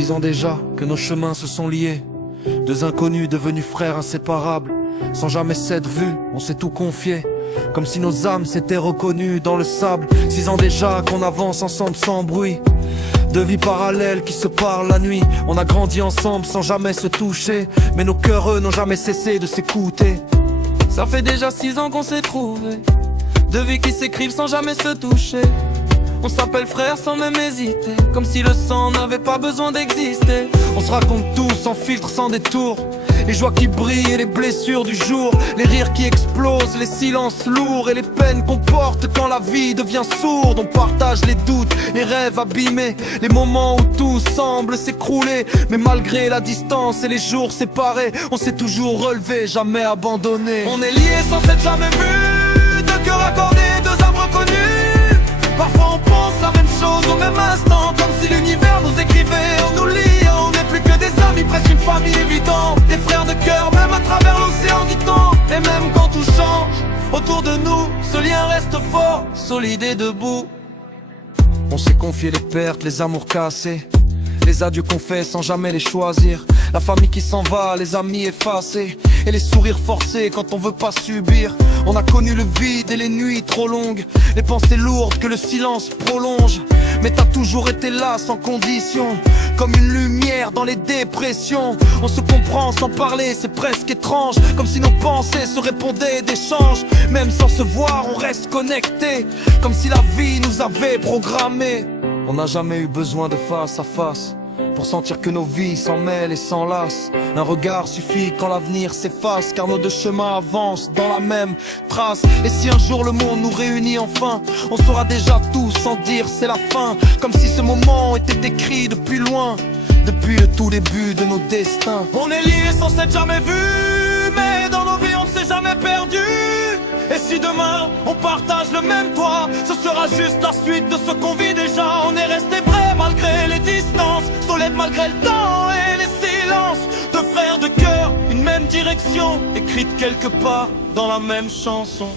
6 ans déjà que nos chemins se sont liés, deux inconnus devenus frères inséparables. Sans jamais s'être vus, on s'est tout confié, comme si nos âmes s'étaient reconnues dans le sable. 6 ans déjà qu'on avance ensemble sans bruit, deux vies parallèles qui se parlent la nuit. On a grandi ensemble sans jamais se toucher, mais nos cœurs eux n'ont jamais cessé de s'écouter. Ça fait déjà 6 ans qu'on s'est trouvés, deux vies qui s'écrivent sans jamais se toucher. On s'appelle frères sans même hésiter, comme si le sang n'avait pas besoin d'exister. On se raconte tout sans filtre, sans détour, les joies qui brillent et les blessures du jour, les rires qui explosent, les silences lourds et les peines qu'on porte quand la vie devient sourde. On partage les doutes, les rêves abîmés, les moments où tout semble s'écrouler. Mais malgré la distance et les jours séparés, on s'est toujours relevé, jamais abandonné. On est liés sans s'être jamais vus, deux cœurs accordés, deux âmes reconnues. Parfois on pense la même chose au même instant, comme si l'univers nous écrivait, on nous lit. On n'est plus que des amis, presque une famille évidente, des frères de cœur, même à travers l'océan du temps. Et même quand tout change autour de nous, ce lien reste fort, solide et debout. On s'est confié les pertes, les amours cassés, les adieux qu'on fait sans jamais les choisir, la famille qui s'en va, les amis effacés, et les sourires forcés quand on veut pas subir. On a connu le vide et les nuits trop longues, les pensées lourdes que le silence prolonge. Mais t'as toujours été là sans condition, comme une lumière dans les dépressions. On se comprend sans parler, c'est presque étrange, comme si nos pensées se répondaient d'échanges. Même sans se voir, on reste connectés, comme si la vie nous avait programmés. On n'a jamais eu besoin de face à face pour sentir que nos vies s'en mêlent et s'enlacent. Un regard suffit quand l'avenir s'efface, car nos deux chemins avancent dans la même trace. Et si un jour le monde nous réunit enfin, on saura déjà tout sans dire c'est la fin, comme si ce moment était écrit depuis loin, depuis le tout début de nos destins. On est liés sans s'être jamais vus, mais dans nos vies on ne s'est jamais perdu. Et si demain on partage le même toit, ce sera juste la suite de ce qu'on vit déjà. On est resté vrai malgré les distances, solide malgré le temps et les silences. Deux frères de cœur, une même direction, écrite quelque part dans la même chanson.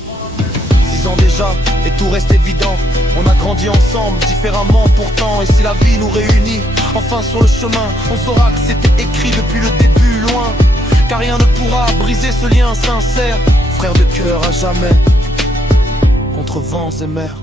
6 ans déjà et tout reste évident, on a grandi ensemble, différemment pourtant. Et si la vie nous réunit, enfin sur le chemin, on saura que c'était écrit depuis le début loin, car rien ne pourra briser ce lien sincère. Frères de cœur à jamais, contre vents et mers.